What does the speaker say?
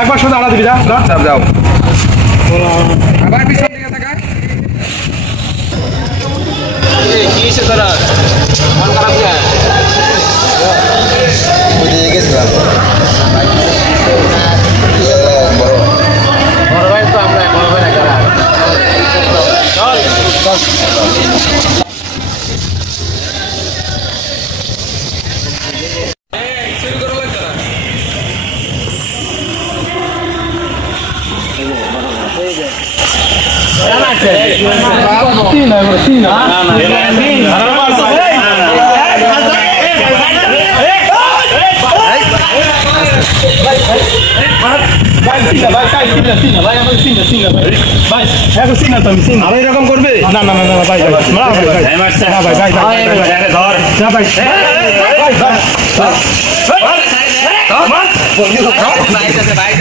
একবার শুধু আড়া দিবি যাও যাও আবার পিছন দিকে থাকা কি সে তোরা মন খারাপ না বুঝে গেছিলাম বড় ভাই তো আমরা বড় ভাই না করা চল এরকম করবে না না না ভাই ভাই